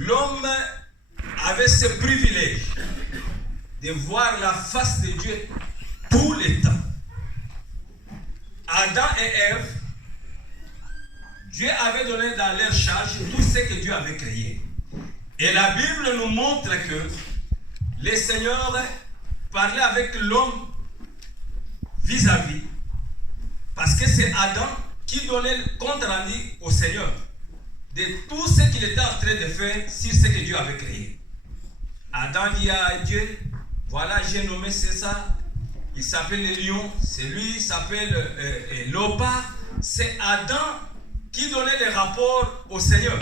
l'homme avait ce privilège de voir la face de Dieu tout le temps. Adam et Ève, Dieu avait donné dans leur charge tout ce que Dieu avait créé. Et la Bible nous montre que le Seigneur parlait avec l'homme vis-à-vis, parce que c'est Adam qui donnait le compte rendu au Seigneur de tout ce qu'il était en train de faire sur ce que Dieu avait créé. Adam dit à Dieu, voilà, j'ai nommé c'est ça, il s'appelle le lion, c'est lui, il s'appelle l'opa. C'est Adam qui donnait les rapports au Seigneur.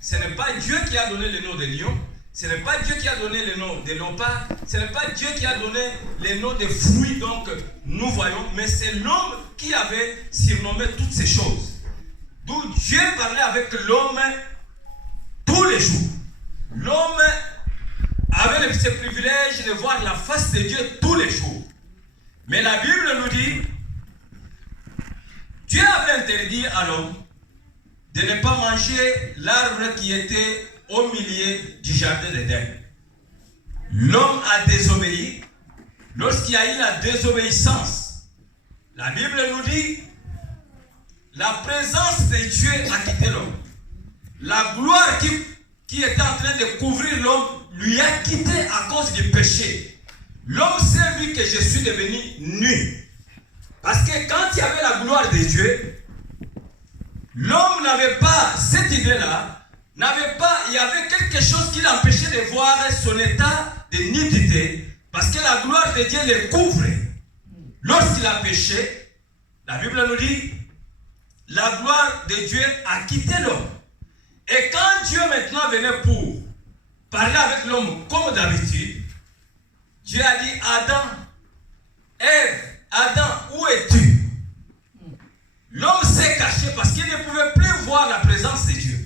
Ce n'est pas Dieu qui a donné le nom de lion, ce n'est pas Dieu qui a donné le nom de l'opa, ce n'est pas Dieu qui a donné le nom des fruits, donc nous voyons, mais c'est l'homme qui avait surnommé toutes ces choses. D'où Dieu parlait avec l'homme tous les jours. L'homme avait ce privilège de voir la face de Dieu tous les jours. Mais la Bible nous dit, Dieu avait interdit à l'homme de ne pas manger l'arbre qui était au milieu du jardin d'Éden. L'homme a désobéi. Lorsqu'il y a eu la désobéissance, la Bible nous dit, la présence de Dieu a quitté l'homme. La gloire qui était en train de couvrir l'homme lui a quitté à cause du péché. L'homme s'est vu que je suis devenu nu. Parce que quand il y avait la gloire de Dieu, l'homme n'avait pas cette idée-là, il y avait quelque chose qui l'empêchait de voir son état de nudité, parce que la gloire de Dieu le couvrait. Lorsqu'il a péché, la Bible nous dit, la gloire de Dieu a quitté l'homme. Et quand Dieu maintenant venait pour parler avec l'homme comme d'habitude, Dieu a dit, Adam, Ève, Adam, où es-tu? L'homme s'est caché parce qu'il ne pouvait plus voir la présence de Dieu.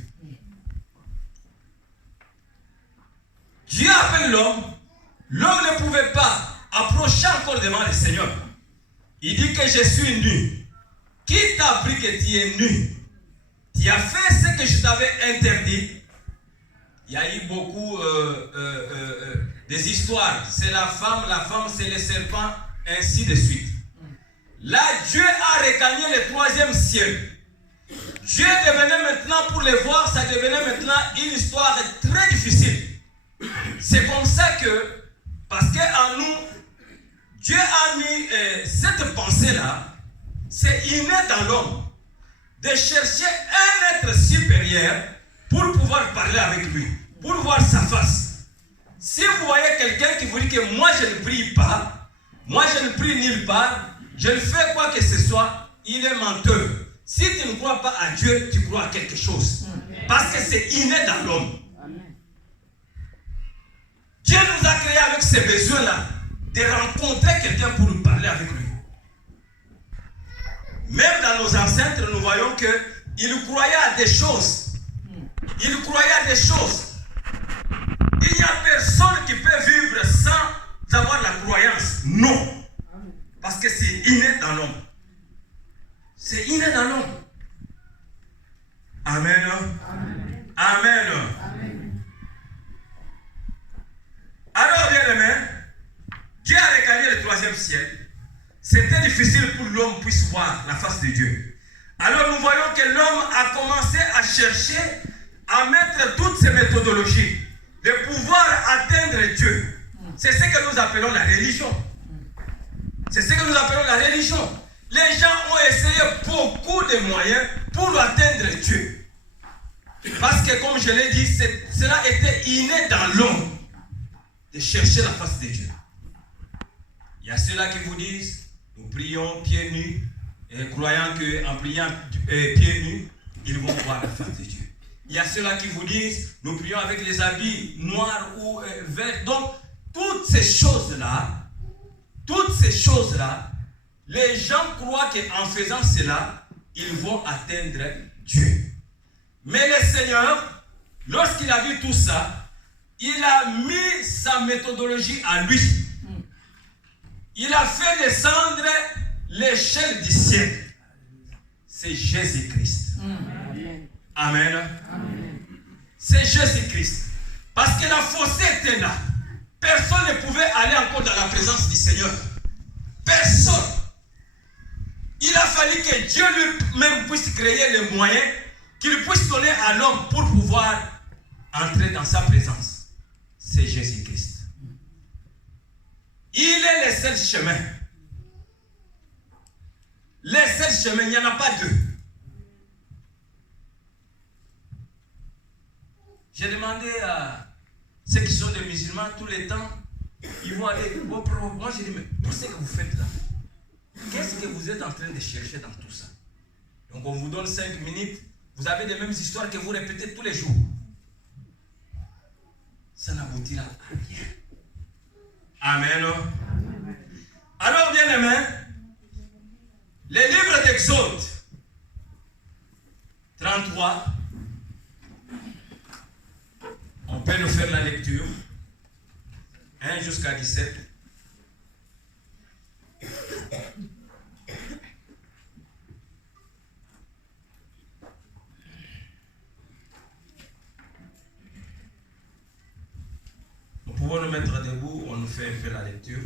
Dieu appelle l'homme. L'homme ne pouvait pas approcher encore devant le Seigneur. Il dit que je suis nu. Qui t'a appris que tu es nu? Tu as fait ce que je t'avais interdit. Il y a eu beaucoup des histoires. C'est la femme c'est le serpent, ainsi de suite. Là, Dieu a regagné le troisième ciel. Dieu devenait maintenant, pour les voir, ça devenait maintenant une histoire très difficile. C'est comme ça que, parce qu'en nous, Dieu a mis cette pensée-là, c'est inné dans l'homme, de chercher un être supérieur pour pouvoir parler avec lui, pour voir sa face. Si vous voyez quelqu'un qui vous dit que moi je ne prie pas, moi je ne prie nulle part, je ne fais quoi que ce soit, il est menteur. Si tu ne crois pas à Dieu, tu crois à quelque chose. Parce que c'est inné dans l'homme. Dieu nous a créés avec ces besoins-là, de rencontrer quelqu'un pour nous parler avec lui. Même dans nos ancêtres, nous voyons qu'ils croyaient à des choses. Ils croyaient à des choses. Il n'y a personne qui peut vivre sans avoir la croyance. Non. Parce que c'est inné dans l'homme. C'est inné dans l'homme. Amen. Amen. Amen. Amen. Alors, bien aimé, Dieu a regagné le troisième ciel. C'était difficile pour l'homme puisse voir la face de Dieu. Alors nous voyons que l'homme a commencé à chercher, à mettre toutes ces méthodologies de pouvoir atteindre Dieu. C'est ce que nous appelons la religion. C'est ce que nous appelons la religion. Les gens ont essayé beaucoup de moyens pour atteindre Dieu. Parce que comme je l'ai dit, cela était inné dans l'homme de chercher la face de Dieu. Il y a ceux-là qui vous disent, nous prions pieds nus, et croyant qu'en priant pieds nus, ils vont voir la face de Dieu. Il y a ceux-là qui vous disent, nous prions avec les habits noirs ou verts. Donc, toutes ces choses-là, les gens croient qu'en faisant cela, ils vont atteindre Dieu. Mais le Seigneur, lorsqu'il a vu tout ça, il a mis sa méthodologie à lui. Il a fait descendre l'échelle du ciel. C'est Jésus-Christ. Amen. Amen. C'est Jésus-Christ. Parce que la fossé était là. Personne ne pouvait aller encore dans la présence du Seigneur. Personne. Il a fallu que Dieu lui-même puisse créer les moyens qu'il puisse donner à l'homme pour pouvoir entrer dans sa présence. C'est Jésus-Christ. Il est le seul chemin. Le seul chemin, il n'y en a pas deux. J'ai demandé à ceux qui sont des musulmans tous les temps, ils vont aller au pro. Moi j'ai dit, mais tout ce que vous faites là, qu'est-ce que vous êtes en train de chercher dans tout ça? Donc on vous donne 5 minutes, vous avez les mêmes histoires que vous répétez tous les jours. Ça n'aboutira à rien. Amen. Alors bien aimé, les livres d'Exode 33, on peut nous faire la lecture 1 jusqu'à 17. Nous pouvons nous mettre debout, on nous fait un peu la lecture.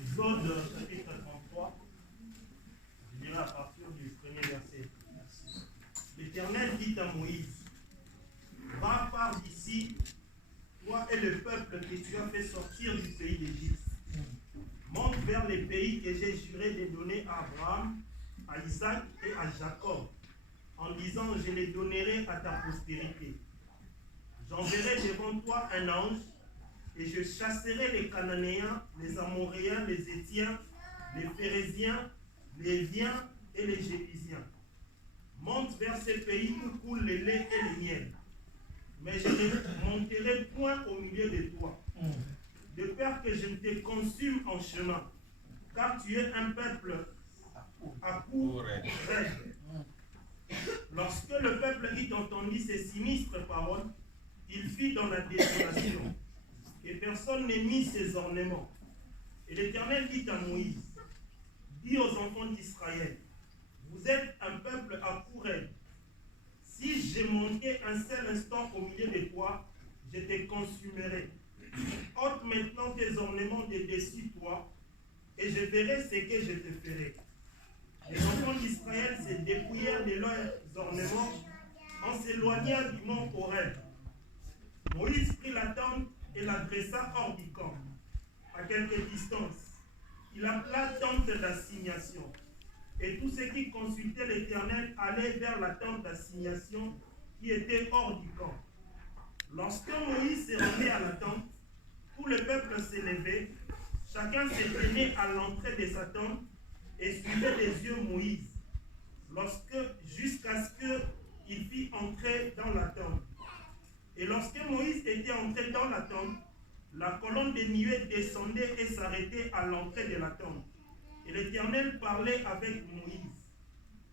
Exode chapitre 33, je dirai à partir du premier verset. L'Éternel dit à Moïse, va par d'ici, toi et le peuple que tu as fait sortir du pays d'Égypte. Monte vers les pays que j'ai juré de donner à Abraham, à Isaac et à Jacob, en disant, je les donnerai à ta postérité. J'enverrai devant toi un ange, et je chasserai les Cananéens, les Amoréens, les Étiens, les Phérésiens, les Éviens et les Jébusiens. Monte vers ces pays où coule le lait et le miel. Mais je ne monterai point au milieu de toi, de peur que je ne te consume en chemin, car tu es un peuple à coups raides. Lorsque le peuple eut entendu ces sinistres paroles, il fit dans la désolation, et personne ne mit ses ornements. Et l'Éternel dit à Moïse, dis aux enfants d'Israël, vous êtes un peuple à coups raides. Si je manquais un seul instant au milieu de toi, je te consumerai. Ôte maintenant tes ornements de dessus toi, et je verrai ce que je te ferai. Les enfants d'Israël se dépouillèrent de leurs ornements en s'éloignant du mont Horeb. Moïse prit la tente et la dressa hors du camp, à quelque distance. Il appela tente d'assignation. Et tous ceux qui consultaient l'Éternel allaient vers la tente d'assignation qui était hors du camp. Lorsque Moïse s'est rendu à la tente, tout le peuple s'est levé, chacun s'est tenu à l'entrée de sa tente et suivait des yeux Moïse, jusqu'à ce qu'il fît entrer dans la tente. Et lorsque Moïse était entré dans la tente, la colonne de nuée descendait et s'arrêtait à l'entrée de la tente. Et l'Éternel parlait avec Moïse.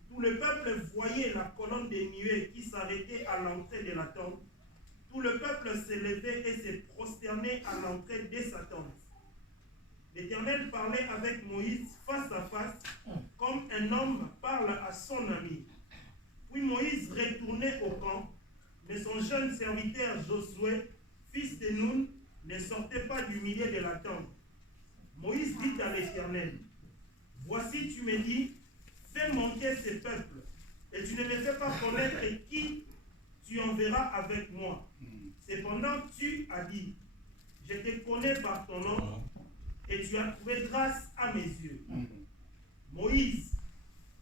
Tout le peuple voyait la colonne de nuée qui s'arrêtait à l'entrée de la tente. Tout le peuple s'élevait et se prosternait à l'entrée de sa tente. L'Éternel parlait avec Moïse face à face, comme un homme parle à son ami. Puis Moïse retournait au camp, mais son jeune serviteur Josué, fils de Nun, ne sortait pas du milieu de la tente. Moïse dit à l'Éternel, voici tu me dis, fais monter ce peuple, et tu ne me fais pas connaître qui tu enverras avec moi. Cependant tu as dit, je te connais par ton nom, et tu as trouvé grâce à mes yeux. Moïse,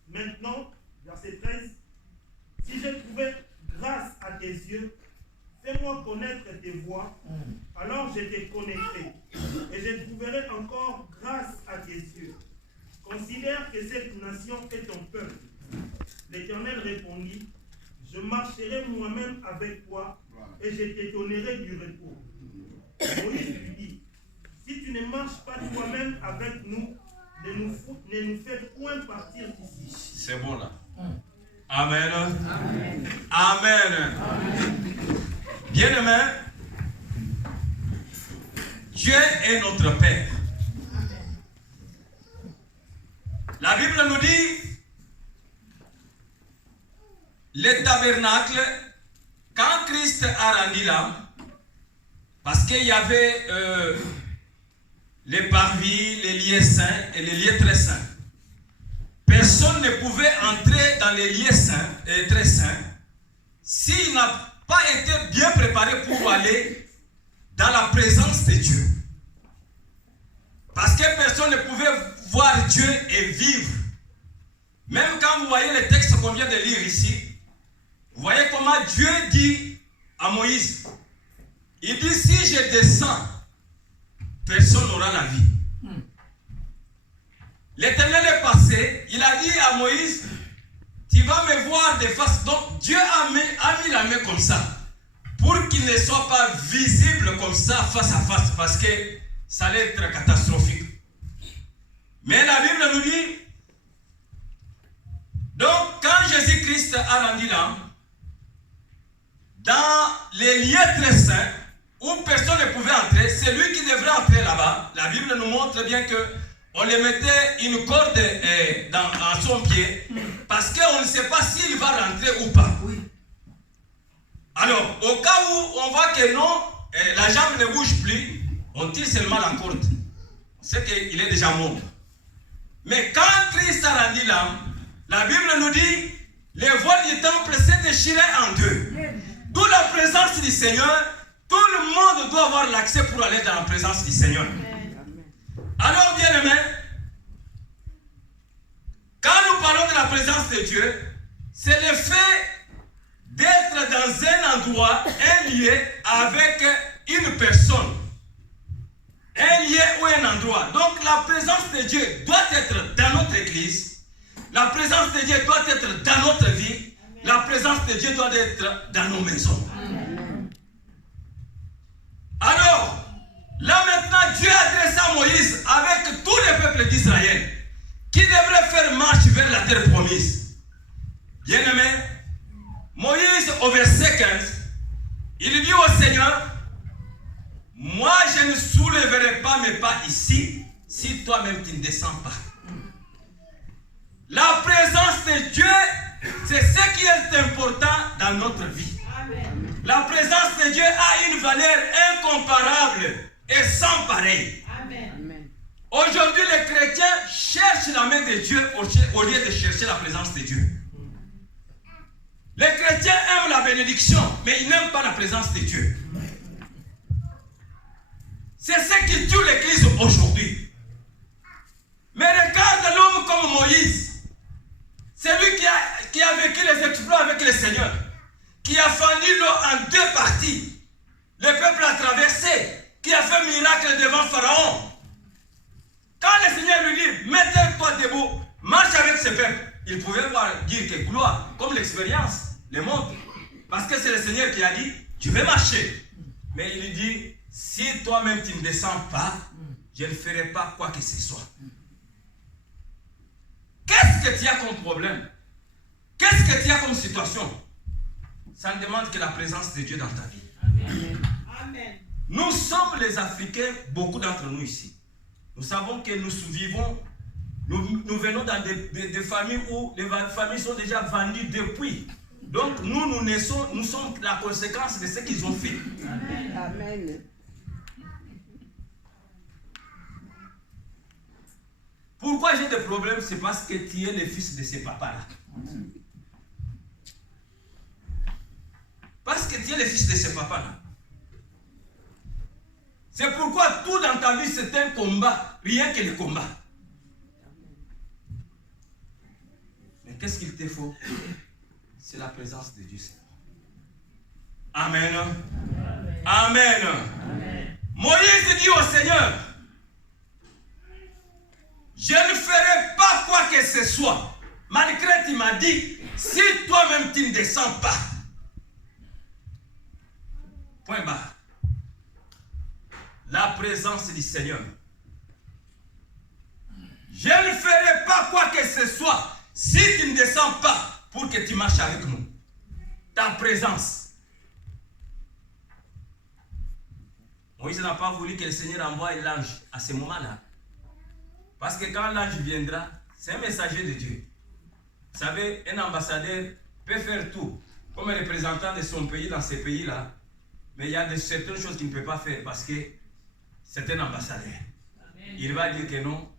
maintenant, verset 13, si j'ai trouvé grâce à tes yeux, fais-moi connaître tes voies, alors je te connaîtrai, et je trouverai encore grâce à tes yeux. Considère que cette nation est ton peuple. L'Éternel répondit, je marcherai moi-même avec toi, et je te donnerai du repos. Moïse lui dit, si tu ne marches pas toi-même avec nous, ne nous fais point partir d'ici. C'est bon là. Amen. Amen. Amen. Amen. Bien-aimé, Dieu est notre Père. La Bible nous dit, le tabernacle, quand Christ a rendu l'âme, parce qu'il y avait les parvis, les lieux saints et les lieux très saints. Personne ne pouvait entrer dans les lieux saints et très saints s'il n'a pas été bien préparé pour aller dans la présence de Dieu. Parce que personne ne pouvait voir Dieu et vivre. Même quand vous voyez les textes qu'on vient de lire ici, vous voyez comment Dieu dit à Moïse, il dit, si je descends, personne n'aura la vie. L'Éternel est passé, il a dit à Moïse, tu vas me voir de face. Donc Dieu a mis la main comme ça, pour qu'il ne soit pas visible comme ça, face à face, parce que ça allait être catastrophique. Mais la Bible nous dit, donc quand Jésus-Christ a rendu l'âme, dans les lieux très saints, où personne ne pouvait entrer, c'est lui qui devrait entrer là-bas. La Bible nous montre bien que on lui mettait une corde à son pied, parce qu'on ne sait pas s'il va rentrer ou pas. Oui. Alors, au cas où on voit que non, la jambe ne bouge plus, on tire seulement la corde. On sait qu'il est déjà mort. Mais quand Christ a rendu l'âme, la Bible nous dit, les voiles du temple s'est déchiré en deux. D'où la présence du Seigneur. Tout le monde doit avoir l'accès pour aller dans la présence du Seigneur. Alors, bien aimé, quand nous parlons de la présence de Dieu, c'est le fait d'être dans un endroit, un lieu avec une personne. Un lieu ou un endroit. Donc la présence de Dieu doit être dans notre église. La présence de Dieu doit être dans notre vie. La présence de Dieu doit être dans nos maisons. Alors, là maintenant, Dieu a adressé à Moïse avec tout le peuple d'Israël qui devrait faire marche vers la terre promise. Bien-aimé, Moïse au verset 15, il dit au Seigneur, moi je ne soulèverai pas mes pas ici si toi-même tu ne descends pas. La présence de Dieu, c'est ce qui est important dans notre vie. La présence de Dieu a une valeur incomparable et sans pareil. Amen. Aujourd'hui, les chrétiens cherchent la main de Dieu au lieu de chercher la présence de Dieu. Les chrétiens aiment la bénédiction, mais ils n'aiment pas la présence de Dieu. C'est ce qui tue l'église aujourd'hui. Mais regarde l'homme comme Moïse. C'est lui qui a vécu les exploits avec le Seigneur, qui a fendu l'eau en deux parties. Le peuple a traversé, qui a fait miracle devant Pharaon. Quand le Seigneur lui dit, mettez-toi debout, marche avec ce peuple, il pouvait dire que gloire, comme l'expérience le montre. Parce que c'est le Seigneur qui a dit, tu veux marcher. Mais il lui dit, si toi-même tu ne descends pas, je ne ferai pas quoi que ce soit. Qu'est-ce que tu as comme problème? Qu'est-ce que tu as comme situation? Ça ne demande que la présence de Dieu dans ta vie. Amen. Amen. Nous sommes les Africains, beaucoup d'entre nous ici. Nous savons que nous vivons, nous venons dans des familles où les familles sont déjà vendues depuis. Donc nous naissons, nous sommes la conséquence de ce qu'ils ont fait. Amen. Amen. Pourquoi j'ai des problèmes? C'est parce que tu es le fils de ces papas-là. Parce que tu es le fils de ces papas-là. C'est pourquoi tout dans ta vie c'est un combat, rien que le combat. Mais qu'est-ce qu'il te faut? C'est la présence de Dieu. Amen. Amen. Amen. Amen. Moïse dit au Seigneur, je ne ferai pas quoi que ce soit, malgré tu m'as dit, si toi-même tu ne descends pas. Point barre. La présence du Seigneur. Je ne ferai pas quoi que ce soit si tu ne descends pas pour que tu marches avec nous. Ta présence. Moïse n'a pas voulu que le Seigneur envoie l'ange à ce moment-là. Parce que quand l'ange viendra, C'est un messager de Dieu. Vous savez, un ambassadeur peut faire tout, comme un représentant de son pays dans ces pays-là, mais il y a certaines choses qu'il ne peut pas faire parce que c'est un ambassadeur. Amen. Il va dire que non,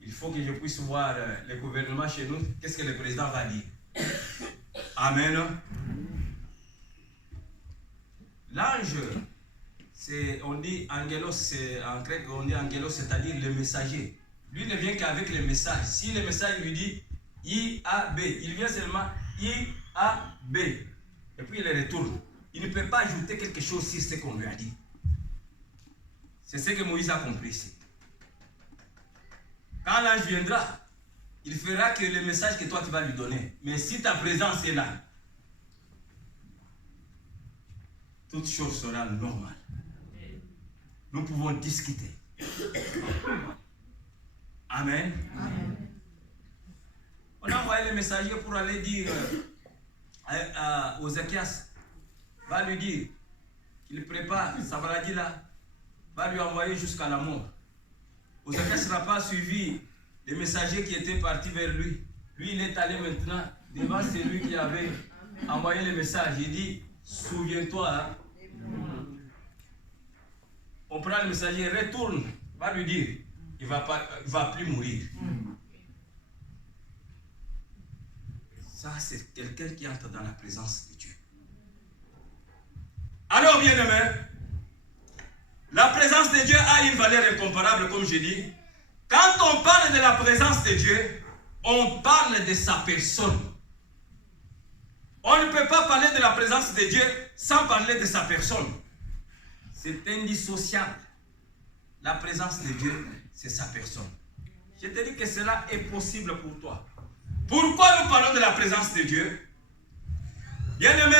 il faut que je puisse voir le gouvernement chez nous, qu'est-ce que le président va dire. Amen. L'ange, on dit angelos, en grec on dit angelos, c'est-à-dire le messager. Lui ne vient qu'avec le message. Si le message lui dit I-A-B, il vient seulement I-A-B. Et puis il le retourne. Il ne peut pas ajouter quelque chose sur ce qu'on lui a dit. C'est ce que Moïse a compris ici. Quand l'ange viendra, il fera que le message que toi tu vas lui donner. Mais si ta présence est là, toute chose sera normale. Nous pouvons discuter. Amen. Amen. On a envoyé le messager pour aller dire aux Ézéchias, va lui dire qu'il prépare sa maladie là, va lui envoyer jusqu'à la mort. Ézéchias n'a pas suivi les messagers qui étaient partis vers lui. Lui, il est allé maintenant devant celui qui avait envoyé le message. Il dit, souviens-toi. Hein? On prend le messager, retourne, va lui dire, il ne va plus mourir. Ça, c'est quelqu'un qui entre dans la présence de Dieu. Alors, bien-aimés, la présence de Dieu a une valeur incomparable, comme je dis. Quand on parle de la présence de Dieu, on parle de sa personne. On ne peut pas parler de la présence de Dieu sans parler de sa personne. C'est indissociable. La présence de Dieu, c'est sa personne. Je te dis que cela est possible pour toi. Pourquoi nous parlons de la présence de Dieu? Bien-aimé,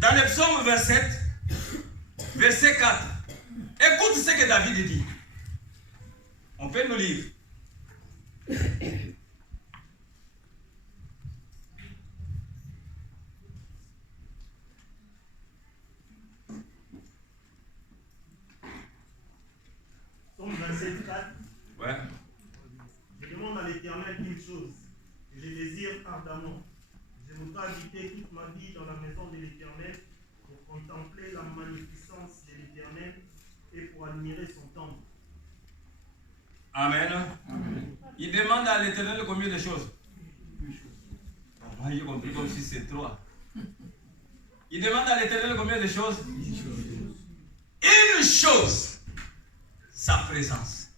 dans le psaume 27, verset 4, écoute ce que David dit. On peut nous lire. Psaume 27, 4. Ouais. Je demande à l'Éternel une chose, que je désire ardemment. Je voudrais habiter toute ma vie dans la maison de l'Éternel pour contempler la magnificence de l'Éternel et pour admirer son temple. Amen. Amen. Il demande à l'Éternel combien de choses? Moi, j'ai compris comme si c'est 3. Il demande à l'Éternel combien de choses? Une chose. Sa présence.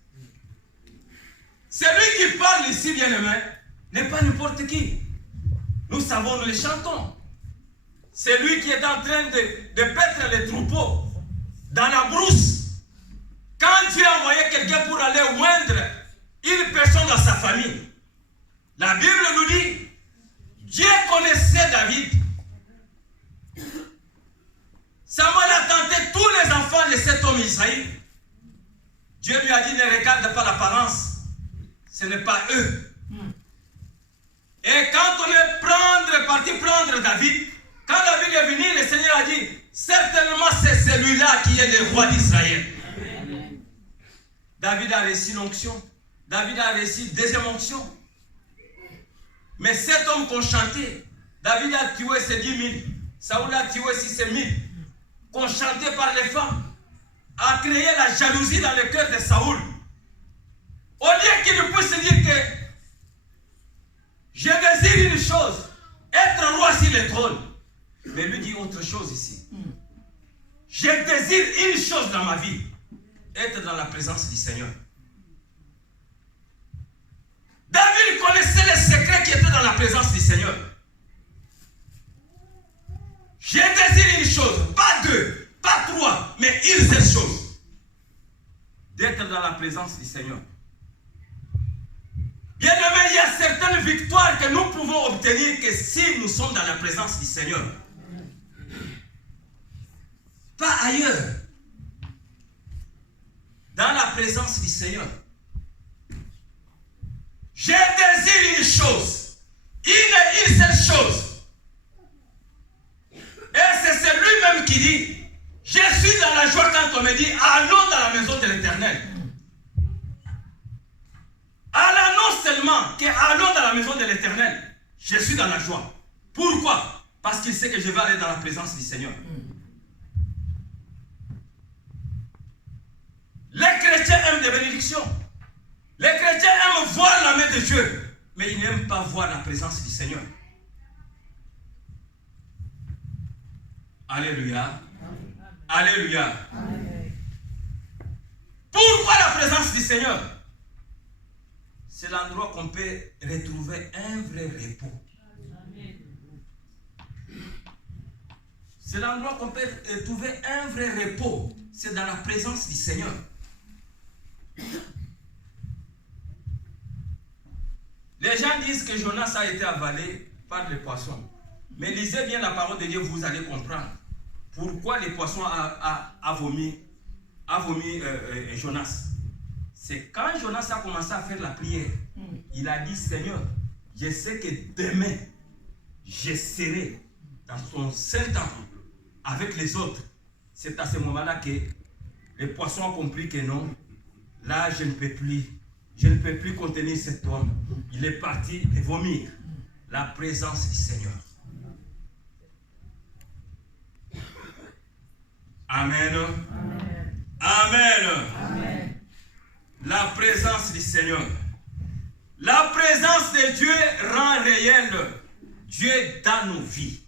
Celui qui parle ici, bien-aimé, n'est pas n'importe qui. Nous savons, nous le chantons. C'est lui qui est en train de paître les troupeaux dans la brousse. Quand Dieu a envoyé quelqu'un pour aller oindre une personne dans sa famille, la Bible nous dit, Dieu connaissait David. Samuel a tenté tous les enfants de cet homme Isaïe. Dieu lui a dit, ne regarde pas l'apparence. Ce n'est pas eux. Et quand on est parti prendre David, quand David est venu, le Seigneur a dit, certainement c'est celui-là qui est le roi d'Israël. David a reçu l'onction. David a reçu deuxième onction. Mais cet homme qu'on chantait, David a tué ses 10 000. Saoul a tué 6 000. Qu'on chantait par les femmes, a créé la jalousie dans le cœur de Saoul. Au lieu qu'il puisse dire que je désire une chose, être roi sur le trône. Mais lui dit autre chose ici. Je désire une chose dans ma vie, être dans la présence du Seigneur. David connaissait les secrets qui étaient dans la présence du Seigneur. Je désire une chose, pas 2, pas 3, mais une seule chose. D'être dans la présence du Seigneur. Bien-aimé, il y a certaines victoires que nous pouvons obtenir que si nous sommes dans la présence du Seigneur. Pas ailleurs. Dans la présence du Seigneur. Je désire une chose. Une seule chose. Et c'est lui-même qui dit, je suis dans la joie quand on me dit, allons dans la maison de l'Éternel. Alors non seulement seulement que allons dans la maison de l'Éternel, je suis dans la joie. Pourquoi? Parce qu'il sait que je vais aller dans la présence du Seigneur. Les chrétiens aiment des bénédictions. Les chrétiens aiment voir la main de Dieu, mais ils n'aiment pas voir la présence du Seigneur. Alléluia. Alléluia. Pourquoi la présence du Seigneur? C'est l'endroit qu'on peut retrouver un vrai repos. C'est l'endroit qu'on peut trouver un vrai repos. C'est dans la présence du Seigneur. Les gens disent que Jonas a été avalé par les poissons. Mais lisez bien la parole de Dieu, vous allez comprendre pourquoi les poissons a vomi Jonas. C'est quand Jonas a commencé à faire la prière, il a dit, Seigneur, je sais que demain, je serai dans ton Saint-Temple avec les autres. C'est à ce moment-là que les poissons ont compris que non, là je ne peux plus contenir cet homme. Il est parti et vomir la présence du Seigneur. Amen. Amen. Amen. La présence du Seigneur. La présence de Dieu rend réel Dieu dans nos vies.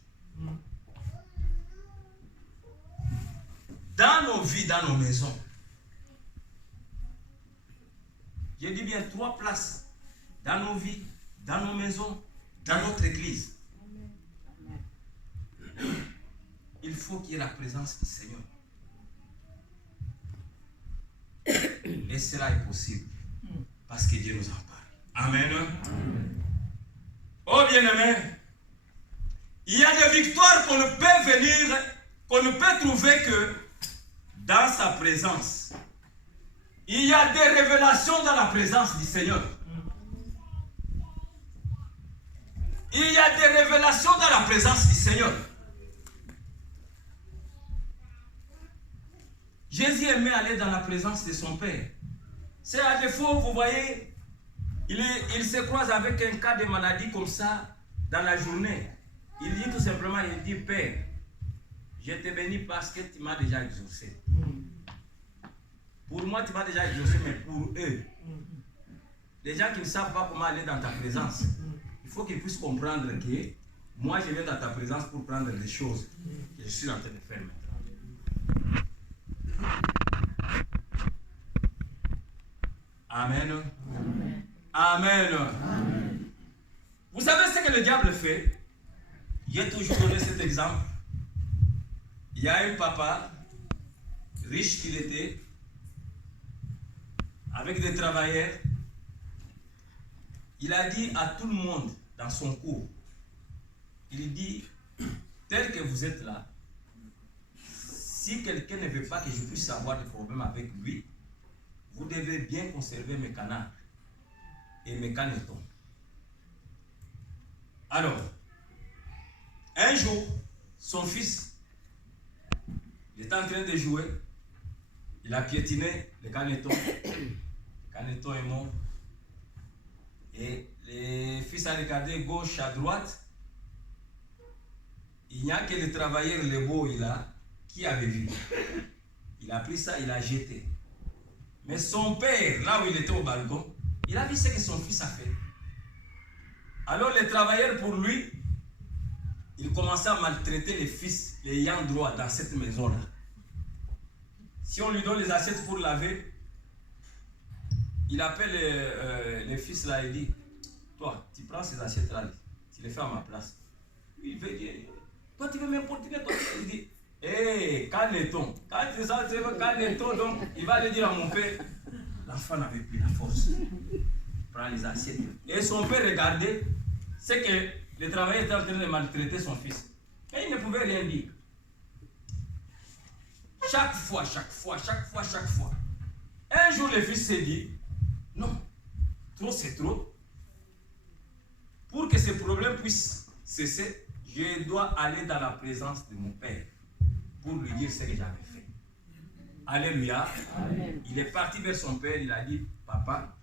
Dans nos vies, dans nos maisons. Je dis bien 3 places. Dans nos vies, dans nos maisons, dans notre église. Il faut qu'il y ait la présence du Seigneur. Et cela est possible. Parce que Dieu nous en parle. Amen. Oh bien-aimé, il y a des victoires qu'on ne peut venir, qu'on ne peut trouver que dans sa présence. Il y a des révélations dans la présence du Seigneur. Il y a des révélations dans la présence du Seigneur. Jésus aimait aller dans la présence de son Père. C'est à défaut, vous voyez, il se croise avec un cas de maladie comme ça dans la journée. Il dit tout simplement, il dit, Père, je te bénis parce que tu m'as déjà exaucé. Pour moi, tu m'as déjà exaucé, mais pour eux, les gens qui ne savent pas comment aller dans ta présence, il faut qu'ils puissent comprendre que moi, je viens dans ta présence pour prendre les choses que je suis en train de faire maintenant. Amen. Amen. Amen. Vous savez ce que le diable fait? J'ai toujours donné cet exemple. Il y a un papa, riche qu'il était, avec des travailleurs. Il a dit à tout le monde dans son cours, il dit, tel que vous êtes là, si quelqu'un ne veut pas que je puisse avoir des problèmes avec lui, vous devez bien conserver mes canards et mes canetons. Alors, un jour, son fils, il était en train de jouer, il a piétiné le caneton, le caneton est mort, et le fils a regardé gauche à droite, il n'y a que le travailleur, le beau, qui avait vu. Il a pris ça, il a jeté. Mais son père, là où il était au balcon, il a vu ce que son fils a fait. Alors les travailleurs, pour lui, ils commençaient à maltraiter les fils, les ayants droit dans cette maison-là. Si on lui donne les assiettes pour laver, il appelle les fils là et dit, toi, tu prends ces assiettes-là, tu les fais à ma place. Il veut dire, toi tu veux m'importuner, toi. Il dit, hé, calme-toi. Quand c'est ça, c'est calme-toi. Donc, il va aller dire à mon père, l'enfant n'avait plus la force. Il prend les assiettes. Et son père regardait, c'est que le travailleur était en train de maltraiter son fils. Mais il ne pouvait rien dire. Chaque fois. Un jour, le fils s'est dit, non, trop c'est trop. Pour que ce problème puisse cesser, je dois aller dans la présence de mon père pour lui dire ce que j'avais fait. Alléluia. Amen. Il est parti vers son père, il a dit, papa,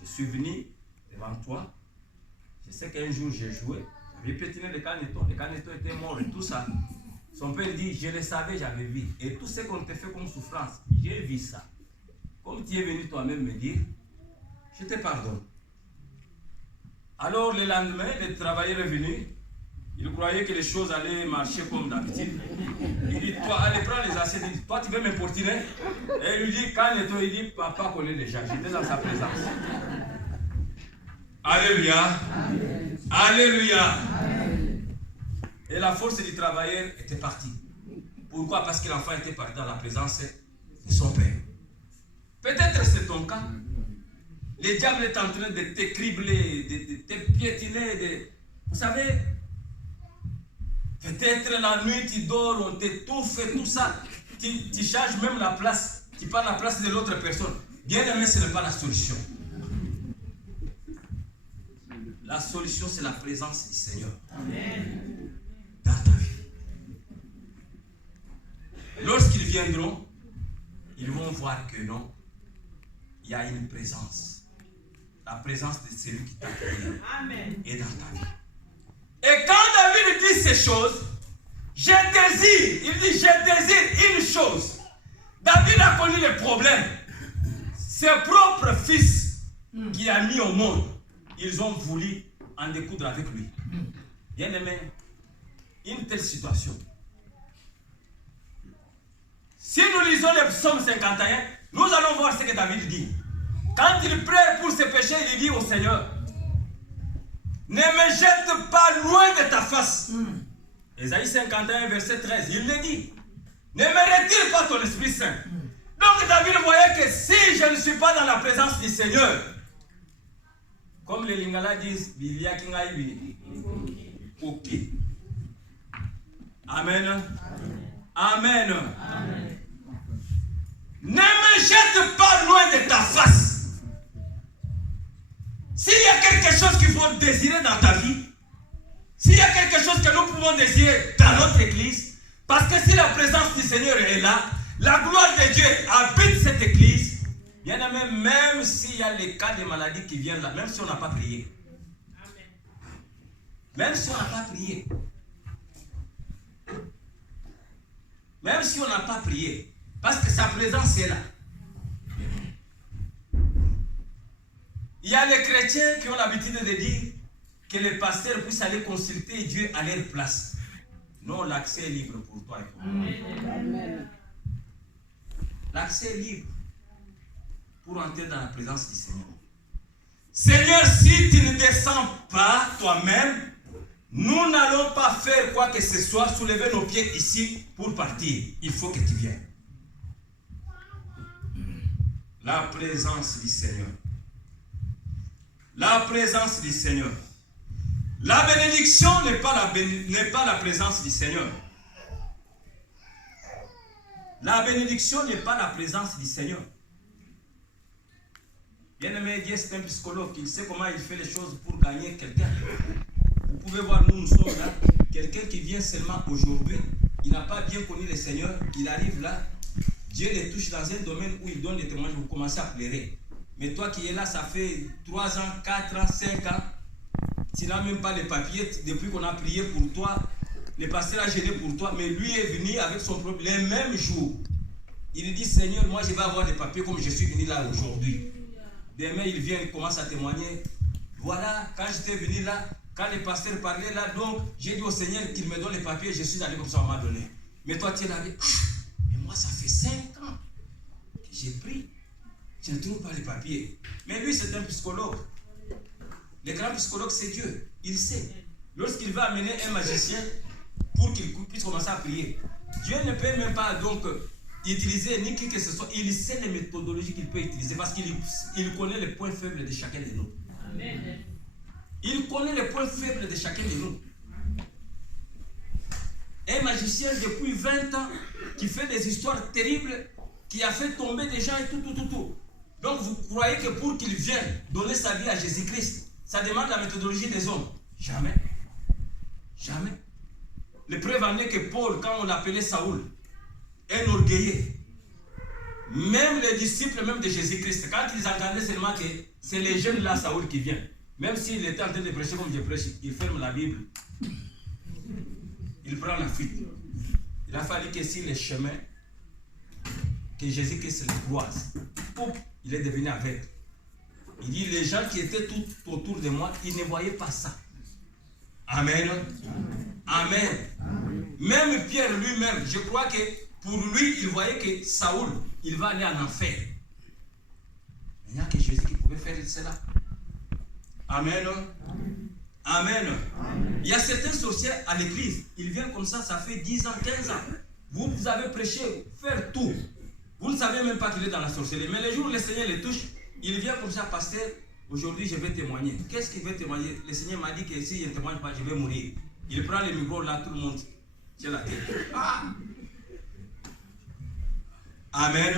je suis venu devant toi. Je sais qu'un jour j'ai joué, j'avais pétiné le caneton était mort et tout ça. Son père dit, je le savais, j'avais vu. Et tout ce qu'on te fait comme souffrance, j'ai vu ça. Comme tu es venu toi-même me dire, je te pardonne. Alors le lendemain, le travailleur est venu. Il croyait que les choses allaient marcher comme d'habitude. Il dit, toi, allez prendre les assiettes. Il dit, toi, tu veux m'importuner? Et il lui dit, calme-toi. Il dit, papa connaît déjà. J'étais dans sa présence. Alléluia. Amen. Alléluia. Amen. Et la force du travailleur était partie. Pourquoi? Parce que l'enfant était parti dans la présence de son père. Peut-être c'est ton cas. Le diable est en train de te cribler, de te piétiner. Vous savez, peut-être la nuit tu dors, on t'étouffe et tout ça. Tu changes même la place. Tu prends la place de l'autre personne. Bien aimé, ce n'est pas la solution. La solution, c'est la présence du Seigneur. Amen. Dans ta vie. Lorsqu'ils viendront, ils vont voir que non, il y a une présence. La présence de celui qui t'a créé est dans ta vie. Et quand David dit ces choses, il dit, je désire une chose. David a connu le problème. Ses propres fils qu'il a mis au monde, ils ont voulu en découdre avec lui. Bien aimé, une telle situation. Si nous lisons le psaume 51, nous allons voir ce que David dit. Quand il prie pour ses péchés, il dit au Seigneur, ne me jette pas loin de ta face. Ésaïe 51, verset 13, il le dit. Ne me retire pas ton Esprit Saint. Donc David voyait que si je ne suis pas dans la présence du Seigneur, comme les Lingala disent, il y a qui n'a eu. Ok. Amen. Amen. Amen. Ne me jette pas loin de ta face. S'il y a quelque chose qu'il faut désirer dans ta vie, s'il y a quelque chose que nous pouvons désirer dans notre église, parce que si la présence du Seigneur est là, la gloire de Dieu habite cette église, bien aimé, même s'il y a les cas de maladie qui viennent là, même si on n'a pas prié, même si on n'a pas prié, même si on n'a pas prié, parce que sa présence est là. Il y a les chrétiens qui ont l'habitude de dire que les pasteurs puissent aller consulter Dieu à leur place. Non, l'accès est libre pour toi et pour moi. L'accès est libre pour entrer dans la présence du Seigneur. Seigneur, si tu ne descends pas toi-même, nous n'allons pas faire quoi que ce soit, soulever nos pieds ici pour partir. Il faut que tu viennes. La présence du Seigneur. La présence du Seigneur. La bénédiction n'est pas la présence du Seigneur. La bénédiction n'est pas la présence du Seigneur. Bien-aimé, Dieu c'est un psychologue. Il sait comment il fait les choses pour gagner quelqu'un. Vous pouvez voir, nous sommes là. Quelqu'un qui vient seulement aujourd'hui, il n'a pas bien connu le Seigneur. Il arrive là. Dieu les touche dans un domaine où il donne des témoignages. Vous commencez à pleurer. Mais toi qui es là, ça fait 3 ans, 4 ans, 5 ans. Tu n'as même pas les papiers depuis qu'on a prié pour toi. Le pasteur a gêné pour toi. Mais lui est venu avec son problème les mêmes jours. Il dit, Seigneur, moi je vais avoir des papiers comme je suis venu là aujourd'hui. Demain, il vient, il commence à témoigner. Voilà, quand j'étais venu là, quand le pasteur parlait là, donc j'ai dit au Seigneur qu'il me donne les papiers. Je suis allé comme ça, on m'a donné. Mais toi, tu es là, mais moi, ça fait 5 ans que j'ai pris. Je ne trouve pas les papiers. Mais lui, c'est un psychologue. Le grand psychologue, c'est Dieu. Il sait. Lorsqu'il va amener un magicien pour qu'il puisse commencer à prier, Dieu ne peut même pas donc utiliser ni qui que ce soit. Il sait les méthodologies qu'il peut utiliser parce qu'il connaît les points faibles de chacun de nous. Amen. Il connaît les points faibles de chacun de nous. Un magicien depuis 20 ans qui fait des histoires terribles, qui a fait tomber des gens et tout. Donc vous croyez que pour qu'il vienne donner sa vie à Jésus-Christ, ça demande la méthodologie des hommes? Jamais. Jamais. La preuve en est que Paul, quand on l'appelait Saoul, un orgueilleux, même les disciples même de Jésus-Christ, quand ils entendaient seulement que c'est les jeunes là, Saoul, qui viennent, Même s'il était en train de prêcher comme je prêche, il ferme la Bible. Il prend la fuite. Il a fallu que si les chemins que Jésus-Christ les croise, il est devenu aveugle. Il dit, les gens qui étaient tout autour de moi, ils ne voyaient pas ça. Amen. Amen. Même Pierre lui-même, je crois que pour lui, il voyait que Saoul, il va aller en enfer. Il n'y a que Jésus qui pouvait faire cela. Amen. Amen. Il y a certains sorciers à l'église, ils viennent comme ça fait 10 ans, 15 ans. Vous avez prêché, faire tout. Vous ne savez même pas qu'il est dans la sorcellerie. Mais les jours où le Seigneur les touche, il vient comme ça, pasteur, aujourd'hui je vais témoigner. Qu'est-ce qu'il veut témoigner? Le Seigneur m'a dit que si je ne témoigne pas, je vais mourir. Il prend le micro là, tout le monde. C'est la tête. Ah. Amen.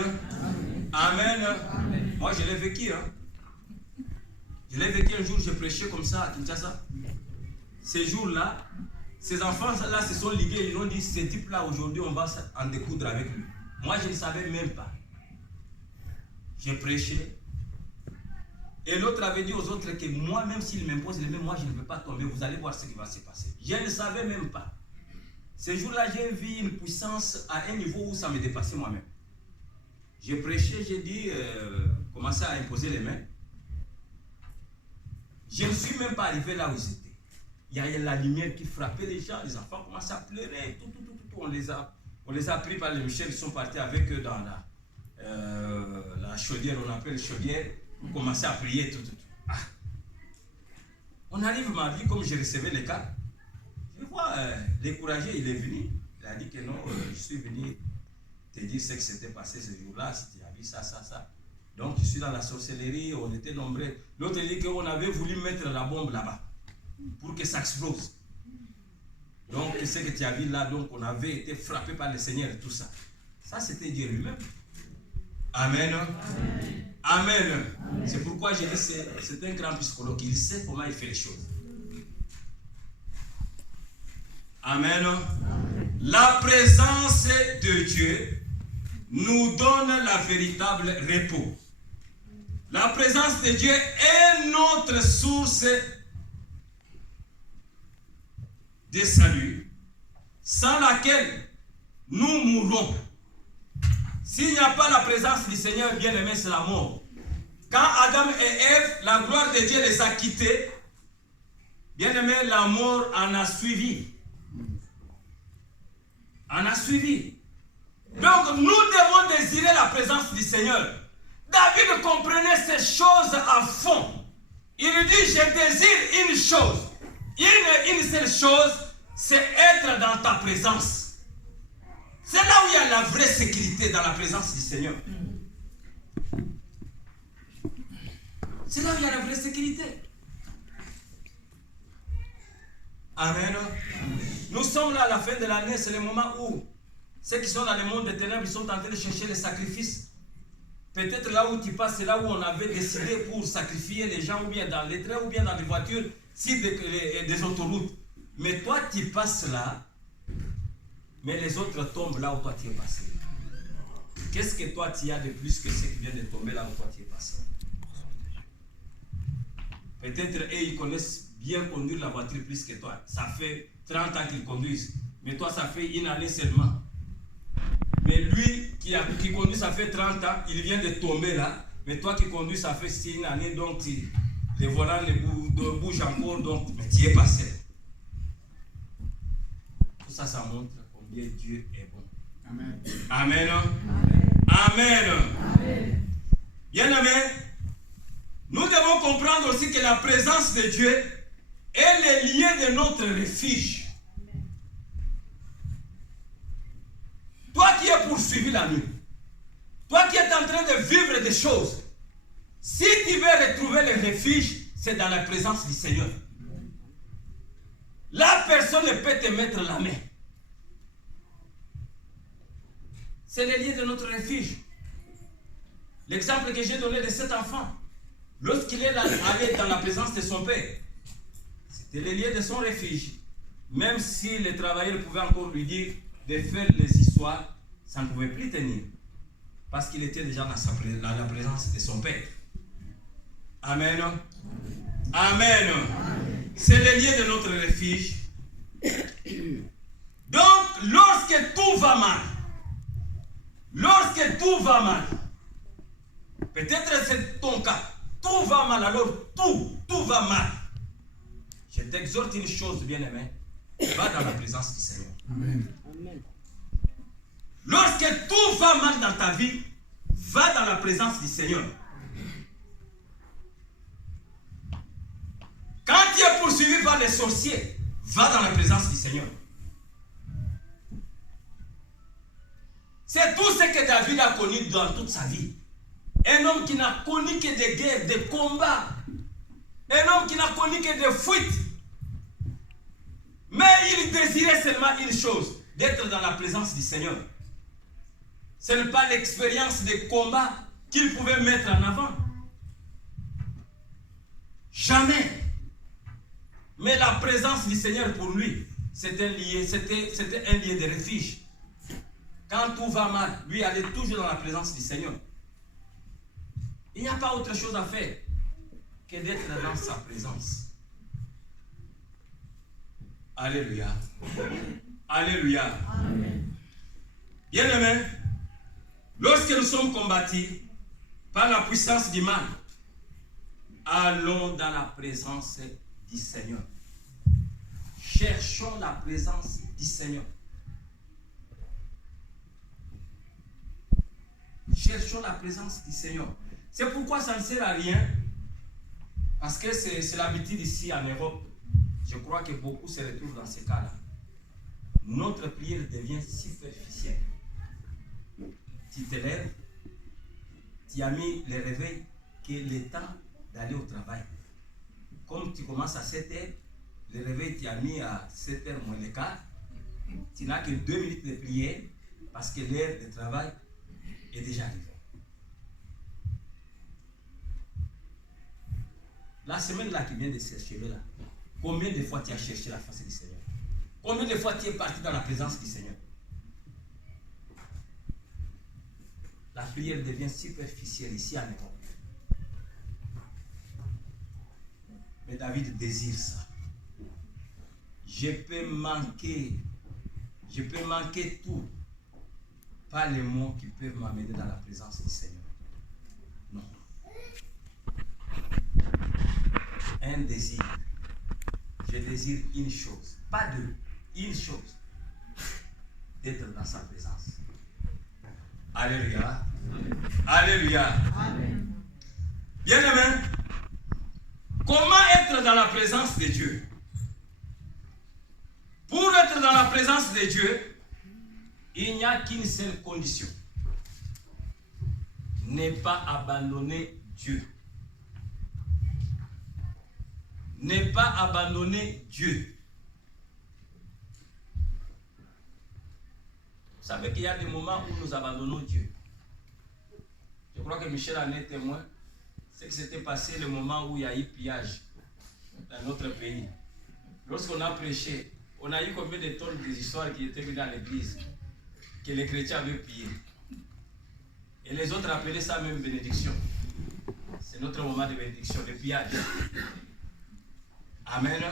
Amen. Amen. Moi je l'ai vécu. Hein. Je l'ai vécu un jour, je prêchais comme ça à Kinshasa. Ces jours-là, ces enfants-là se sont ligués, ils ont dit, ce type-là, aujourd'hui, on va en découdre avec lui. Moi, je ne savais même pas. J'ai prêché. Et l'autre avait dit aux autres que moi, même s'il m'impose les mains, moi, je ne peux pas tomber. Vous allez voir ce qui va se passer. Je ne savais même pas. Ces jours-là, j'ai vu une puissance à un niveau où ça me dépassait moi-même. J'ai prêché, j'ai dit, commencé à imposer les mains. Je ne suis même pas arrivé là où ils étaient. Il y a la lumière qui frappait les gens, les enfants commençaient à pleurer, tout. On les a pris par les Michel, ils sont partis avec eux dans la chaudière, on appelle chaudière, pour commencer à prier, tout. Ah. On arrive mardi, comme je recevais les cas, je vois, découragé, il est venu, il a dit que non, je suis venu te dire ce qui s'était passé ce jour-là, si tu as vu ça. Donc, je suis dans la sorcellerie, on était nombreux. L'autre dit qu'on avait voulu mettre la bombe là-bas pour que ça explose. Donc, ce que tu as vu là, donc on avait été frappé par le Seigneur et tout ça. Ça, c'était Dieu lui-même. Amen. Amen. C'est pourquoi j'ai dit c'est un grand psychologue. Il sait comment il fait les choses. Amen. La présence de Dieu nous donne la véritable repos. La présence de Dieu est notre source de salut, sans laquelle nous mourrons. S'il n'y a pas la présence du Seigneur, bien-aimé, c'est la mort. Quand Adam et Ève, la gloire de Dieu les a quittés, bien-aimé, la mort en a suivi. En a suivi. Donc, nous devons désirer la présence du Seigneur. David comprenait ces choses à fond. Il dit, je désire une chose. Une seule chose, c'est être dans ta présence. C'est là où il y a la vraie sécurité, dans la présence du Seigneur. C'est là où il y a la vraie sécurité. Amen. Nous sommes là à la fin de l'année, c'est le moment où ceux qui sont dans le monde des ténèbres, ils sont en train de chercher les sacrifices. Peut-être là où tu passes, c'est là où on avait décidé pour sacrifier les gens, ou bien dans les trains, ou bien dans les voitures, si des autoroutes. Mais toi, tu passes là, mais les autres tombent là où toi tu es passé. Qu'est-ce que toi tu as de plus que ceux qui viennent de tomber là où toi tu es passé? Peut-être eux, ils connaissent bien conduire la voiture plus que toi. Ça fait 30 ans qu'ils conduisent. Mais toi, ça fait une année seulement. Mais lui qui conduit, ça fait 30 ans, il vient de tomber là. Mais toi qui conduis, ça fait 6 années, donc les volants bougent encore, donc mais tu es passé. Tout ça, ça montre combien Dieu est bon. Amen. Amen. Amen. Amen. Bien-aimé, nous devons comprendre aussi que la présence de Dieu est le lien de notre refuge. Toi qui es poursuivi la nuit, toi qui es en train de vivre des choses, si tu veux retrouver le refuge, c'est dans la présence du Seigneur. La personne ne peut te mettre la main. C'est le lien de notre refuge. L'exemple que j'ai donné de cet enfant, lorsqu'il est allé dans la présence de son père, c'était le lien de son refuge. Même si les travailleurs pouvaient encore lui dire de faire les histoires, ça ne pouvait plus tenir. Parce qu'il était déjà dans la présence de son père. Amen. Amen. C'est le lieu de notre refuge. Donc, lorsque tout va mal, peut-être c'est ton cas, tout va mal, alors tout va mal. Je t'exhorte une chose, bien-aimé, va dans la présence du Seigneur. Amen. Lorsque tout va mal dans ta vie, va dans la présence du Seigneur. Quand tu es poursuivi par les sorciers, va dans la présence du Seigneur. C'est tout ce que David a connu dans toute sa vie. Un homme qui n'a connu que des guerres, des combats. Un homme qui n'a connu que des fuites. Mais il désirait seulement une chose, d'être dans la présence du Seigneur. Ce n'est pas l'expérience des combats qu'il pouvait mettre en avant. Jamais. Mais la présence du Seigneur pour lui, c'était un lieu de refuge. Quand tout va mal, lui allait toujours dans la présence du Seigneur. Il n'y a pas autre chose à faire que d'être dans sa présence. Alléluia. Alléluia. Bien-aimés, lorsque nous sommes combattus par la puissance du mal, allons dans la présence du Seigneur. Cherchons la présence du Seigneur. Cherchons la présence du Seigneur. C'est pourquoi ça ne sert à rien, parce que c'est l'habitude ici en Europe. Je crois que beaucoup se retrouvent dans ces cas-là. Notre prière devient superficielle. Tu te lèves, tu as mis le réveil, que le temps d'aller au travail. Comme tu commences à 7 heures, le réveil tu as mis à 7 heures moins le quart. Tu n'as que 2 minutes de prière parce que l'heure de travail est déjà arrivée. La semaine là qui vient de s'achever là, combien de fois tu as cherché la face du Seigneur? Combien de fois tu es parti dans la présence du Seigneur? La prière devient superficielle ici en Europe. Mais David désire ça. Je peux manquer tout, pas les mots qui peuvent m'amener dans la présence du Seigneur. Non. Un désir. Je désire une chose, pas deux, une chose. D'être dans sa présence. Alléluia. Alléluia. Amen. Bien-aimé, comment être dans la présence de Dieu? Pour être dans la présence de Dieu, il n'y a qu'une seule condition. Ne pas abandonner Dieu. Ne pas abandonner Dieu. Vous savez qu'il y a des moments où nous abandonnons Dieu. Je crois que Michel en est témoin. C'est que c'était passé le moment où il y a eu pillage dans notre pays. Lorsqu'on a prêché, on a eu combien de tonnes d'histoires qui étaient venues dans l'église, que les chrétiens avaient pillé. Et les autres appelaient ça même bénédiction. C'est notre moment de bénédiction, le pillage. Amen.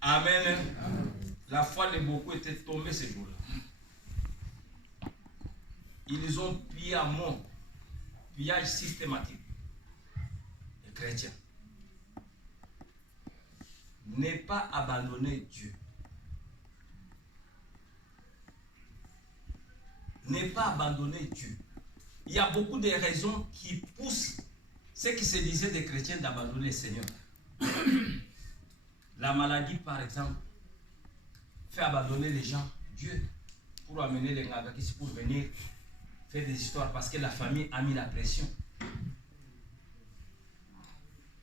Amen. La foi de beaucoup était tombée ce jour-là. Ils ont pillé à mort. Pillage systématique. Les chrétiens. Ne pas abandonner Dieu. Ne pas abandonner Dieu. Il y a beaucoup de raisons qui poussent ce qui se disait des chrétiens d'abandonner le Seigneur. La maladie, par exemple, fait abandonner les gens, Dieu, pour amener les Ngagakis pour venir faire des histoires parce que la famille a mis la pression.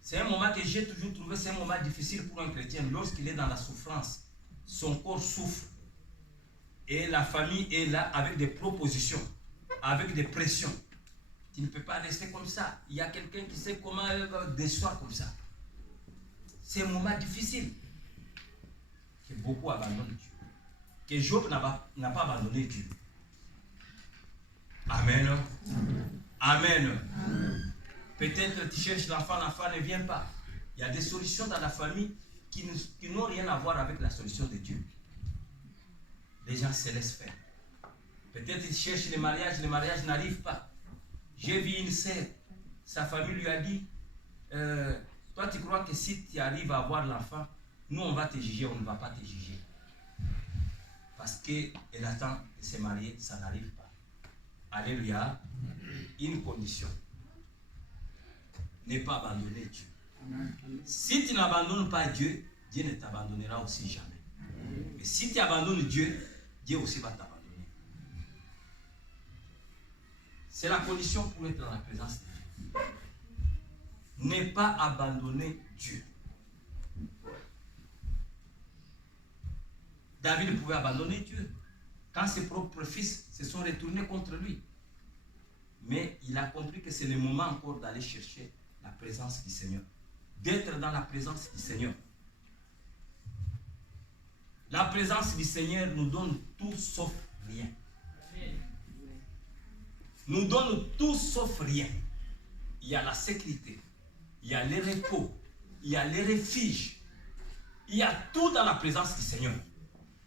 C'est un moment que j'ai toujours trouvé, c'est un moment difficile pour un chrétien. Lorsqu'il est dans la souffrance, son corps souffre. Et la famille est là avec des propositions, avec des pressions. Tu ne peux pas rester comme ça. Il y a quelqu'un qui sait comment déçoir comme ça. C'est un moment difficile. Que beaucoup abandonnent Dieu. Que Job n'a pas abandonné Dieu. Amen. Amen. Amen. Peut-être tu cherches l'enfant ne vient pas. Il y a des solutions dans la famille qui n'ont rien à voir avec la solution de Dieu. Les gens se laissent faire. Peut-être ils cherchent le mariage n'arrive pas. J'ai vu une sœur, sa famille lui a dit, toi tu crois que si tu arrives à avoir l'enfant, nous on va te juger, on ne va pas te juger. Parce qu'elle attend de se marier, ça n'arrive pas. Alléluia. Une condition. Ne pas abandonner Dieu. Si tu n'abandonnes pas Dieu, Dieu ne t'abandonnera aussi jamais. Mais si tu abandonnes Dieu, Dieu aussi va t'abandonner. C'est la condition pour être dans la présence de Dieu. Ne pas abandonner Dieu. David pouvait abandonner Dieu quand ses propres fils se sont retournés contre lui. Mais il a compris que c'est le moment encore d'aller chercher la présence du Seigneur. D'être dans la présence du Seigneur. La présence du Seigneur nous donne tout sauf rien. Nous donne tout sauf rien. Il y a la sécurité, il y a le repos, il y a le refuge. Il y a tout dans la présence du Seigneur.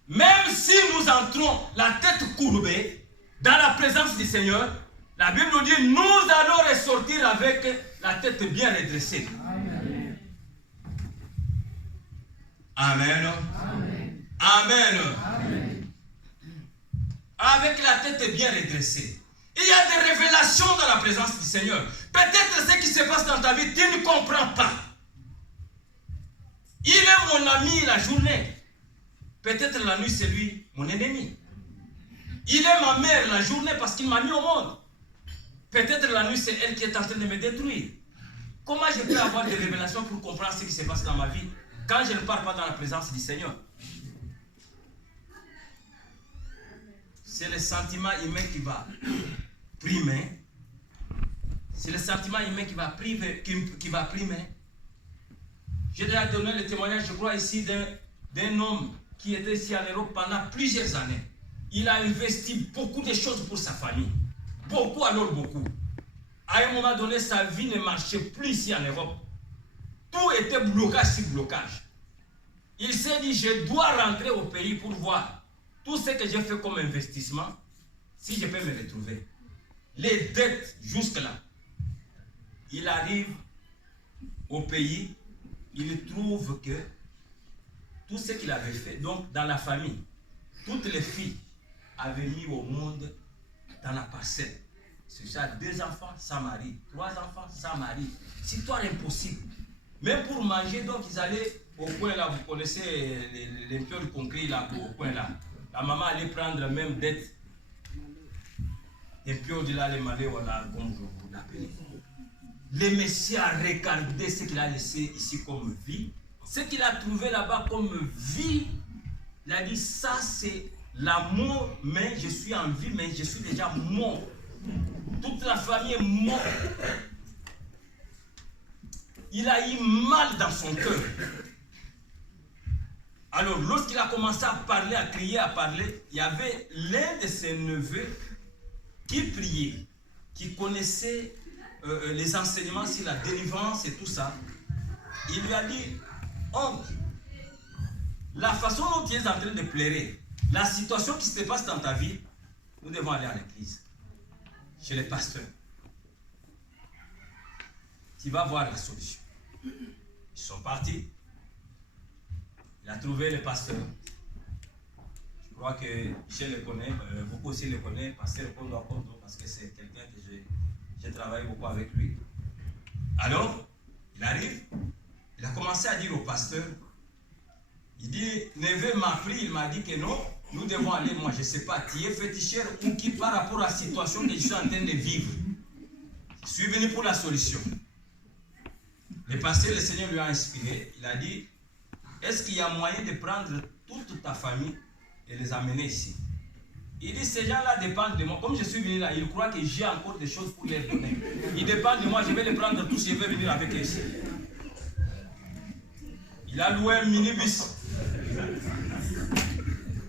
Même si nous entrons la tête courbée dans la présence du Seigneur, la Bible nous dit, nous allons ressortir avec la tête bien redressée. Amen. Amen. Amen. Amen. Amen. Avec la tête bien redressée. Il y a des révélations dans la présence du Seigneur. Peut-être ce qui se passe dans ta vie, tu ne comprends pas. Il est mon ami la journée. Peut-être la nuit, c'est lui, mon ennemi. Il est ma mère la journée parce qu'il m'a mis au monde. Peut-être la nuit, c'est elle qui est en train de me détruire. Comment je peux avoir des révélations pour comprendre ce qui se passe dans ma vie quand je ne pars pas dans la présence du Seigneur? C'est le sentiment humain qui va primer. C'est le sentiment humain qui va primer. J'ai déjà donné le témoignage, je crois, ici d'un homme qui était ici en Europe pendant plusieurs années. Il a investi beaucoup de choses pour sa famille. Beaucoup, alors beaucoup. À un moment donné, sa vie ne marchait plus ici en Europe. Tout était blocage sur blocage. Il s'est dit, je dois rentrer au pays pour voir tout ce que j'ai fait comme investissement, si je peux me retrouver. Les dettes jusque-là. Il arrive au pays, il trouve que tout ce qu'il avait fait, donc dans la famille, toutes les filles avaient mis au monde dans la parcelle. C'est ça, 2 enfants sans mari, 3 enfants sans mari. Histoire impossible. Même pour manger, donc ils allaient au coin là, vous connaissez les pions de concret là, au coin là. La maman allait prendre même d'être un pion de là, les malais, voilà, comme vous l'appelez. Le Messie a regardé ce qu'il a laissé ici comme vie. Ce qu'il a trouvé là-bas comme vie, il a dit, ça c'est la mort, mais je suis en vie, mais je suis déjà mort. Toute la famille est morte. Il a eu mal dans son cœur. Alors, lorsqu'il a commencé à parler, à crier, à parler, il y avait l'un de ses neveux qui priait, qui connaissait les enseignements sur la délivrance et tout ça. Il lui a dit, oncle, la façon dont tu es en train de pleurer, la situation qui se passe dans ta vie, nous devons aller à l'église, chez les pasteurs. Tu vas voir la solution. Ils sont partis. Il a trouvé le pasteur. Je crois que je le connais, beaucoup aussi le connaissent, pasteur Kondo Kondo, parce que c'est quelqu'un que j'ai travaillé beaucoup avec lui. Alors, il arrive, il a commencé à dire au pasteur, il dit, neveu m'a pris, il m'a dit que non, nous devons aller, moi je ne sais pas, tu es féticheur ou qui par rapport à la situation que je suis en train de vivre. Je suis venu pour la solution. Le pasteur, le Seigneur lui a inspiré, il a dit, est-ce qu'il y a moyen de prendre toute ta famille et les amener ici? Il dit, ces gens-là dépendent de moi. Comme je suis venu là, ils croient que j'ai encore des choses pour leur donner. Ils dépendent de moi, je vais les prendre tous, je vais venir avec eux ici. Il a loué un minibus.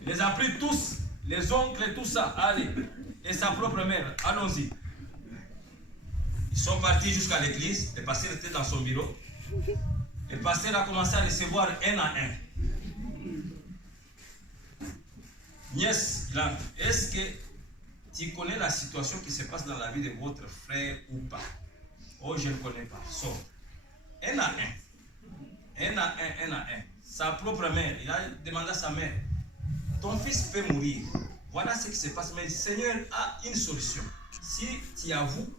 Il les a pris tous, les oncles et tout ça. Allez, et sa propre mère, allons-y. Ils sont partis jusqu'à l'église, le pasteur était dans son bureau. Le pasteur a commencé à recevoir un à un. Nièce, est-ce que tu connais la situation qui se passe dans la vie de votre frère ou pas? Oh, je ne connais pas. Sors. Un à un. Un à un, un à un. Sa propre mère, il a demandé à sa mère, ton fils peut mourir. Voilà ce qui se passe. Mais le Seigneur a une solution. Si tu avoues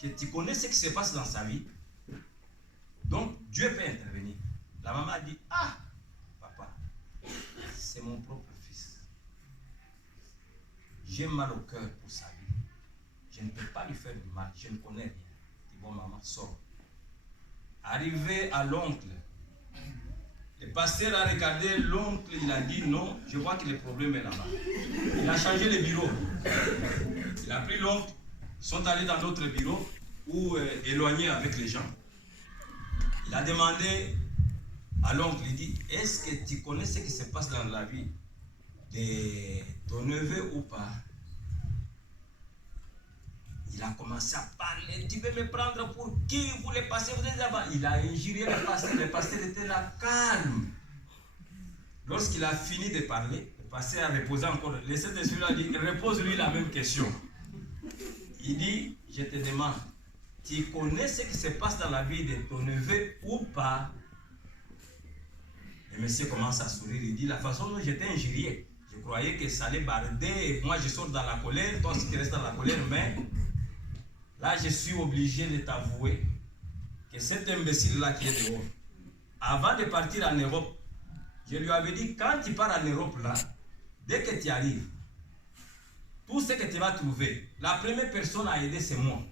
que tu connais ce qui se passe dans sa vie, donc Dieu peut intervenir. La maman a dit, ah, papa, c'est mon propre fils. J'ai mal au cœur pour sa vie. Je ne peux pas lui faire du mal. Je ne connais rien. Je dis, bon, maman, sors. Arrivé à l'oncle, le pasteur a regardé l'oncle, il a dit non, je vois que le problème est là-bas. Il a changé le bureau. Il a pris l'oncle, ils sont allés dans d'autres bureaux ou éloignés avec les gens. Il a demandé à l'oncle, il dit, est-ce que tu connais ce qui se passe dans la vie de ton neveu ou pas? Il a commencé à parler, tu peux me prendre pour qui? Vous le passez, vous êtes là-bas. Il a injurié le pasteur était là, calme. Lorsqu'il a fini de parler, le pasteur a reposé encore. Le Saint-Esprit a dit, repose-lui la même question. Il dit, je te demande, tu connais ce qui se passe dans la vie de ton neveu ou pas? Le monsieur commence à sourire, il dit, la façon dont j'étais injurié, je croyais que ça allait barder et moi je sors dans la colère, toi aussi tu restes dans la colère, mais là je suis obligé de t'avouer que cet imbécile-là qui est dehors, avant de partir en Europe, je lui avais dit, quand tu pars en Europe là, dès que tu arrives, tout ce que tu vas trouver, la première personne à aider c'est moi.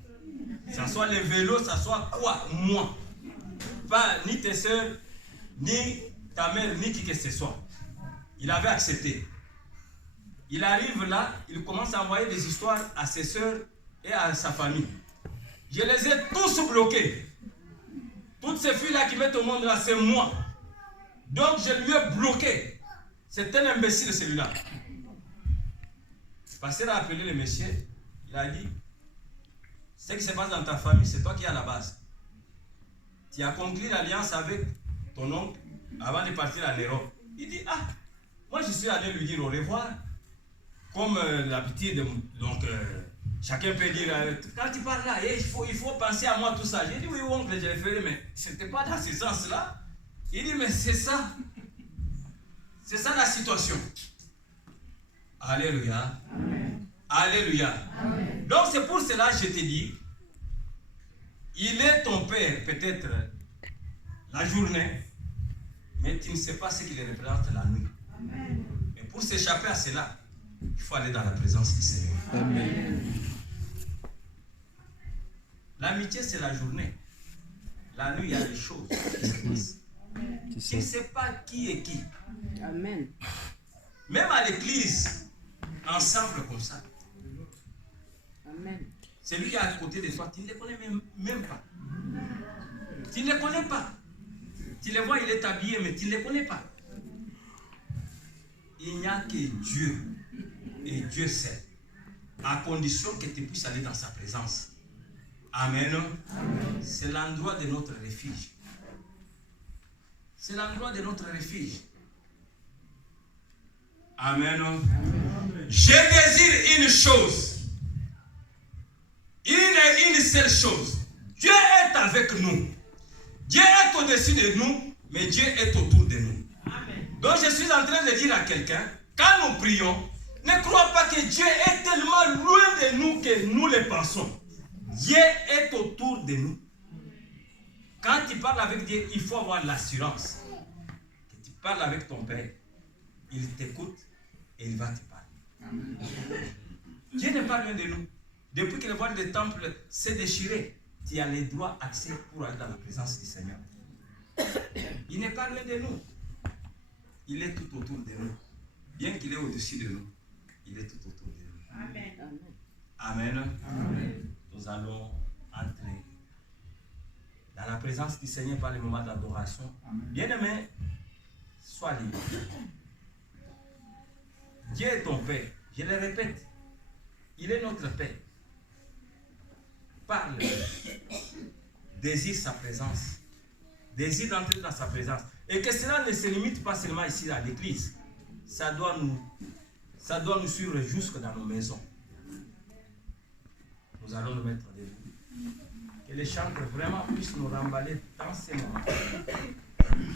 Que ce soit les vélos, ça soit quoi? Moi. Pas ni tes soeurs, ni ta mère, ni qui que ce soit. Il avait accepté. Il arrive là, il commence à envoyer des histoires à ses soeurs et à sa famille. Je les ai tous bloqués. Toutes ces filles-là qui mettent au monde là, c'est moi. Donc je lui ai bloqué. C'est un imbécile celui-là. Le pasteur a appelé le monsieur. Il a dit, ce qui se passe dans ta famille, c'est toi qui es à la base. Tu as conclu l'alliance avec ton oncle avant de partir en Europe. Il dit, ah, moi je suis allé lui dire au revoir. Comme l'habitude, donc chacun peut dire, quand tu parles là, il faut penser à moi tout ça. J'ai dit, oui oncle, je l'ai fait, mais ce n'était pas dans ce sens-là. Il dit, mais c'est ça. C'est ça la situation. Alléluia. Amen. Alléluia. Amen. Donc c'est pour cela que je te dis, il est ton père peut-être la journée, mais tu ne sais pas ce qu'il représente la nuit. Amen. Mais pour s'échapper à cela, il faut aller dans la présence du Seigneur. Amen. L'amitié, c'est la journée. La nuit, il y a des choses qui se passent. Tu ne sais pas qui est qui. Amen. Même à l'église, ensemble comme ça. Amen. Celui qui est à côté de toi, tu ne le connais même pas. Tu ne le connais pas. Tu le vois, il est habillé, mais tu ne le connais pas. Il n'y a que Dieu. Et Dieu sait. À condition que tu puisses aller dans sa présence. Amen. Amen. C'est l'endroit de notre refuge. C'est l'endroit de notre refuge. Amen. Amen. Je désire une chose. Une seule chose. Dieu est avec nous. Dieu est au-dessus de nous, mais Dieu est autour de nous. Amen. Donc je suis en train de dire à quelqu'un, quand nous prions, ne crois pas que Dieu est tellement loin de nous que nous le pensons. Dieu est autour de nous. Quand tu parles avec Dieu, il faut avoir l'assurance que tu parles avec ton Père. Il t'écoute et il va te parler. Amen. Dieu n'est pas loin de nous. Depuis que le voile du temple s'est déchiré, tu as le droit accès pour aller dans la présence du Seigneur. Il n'est pas loin de nous. Il est tout autour de nous. Bien qu'il est au-dessus de nous, il est tout autour de nous. Amen. Amen. Amen. Nous allons entrer dans la présence du Seigneur par le moment d'adoration. Bien-aimé, sois libre. Dieu est ton Père. Je le répète. Il est notre Père. Parle. Désire sa présence. désire d'entrer dans sa présence. Et que cela ne se limite pas seulement ici à l'église. Ça doit nous suivre jusque dans nos maisons. Nous allons nous mettre debout. Que les chants vraiment puissent nous remballer dans ces moments.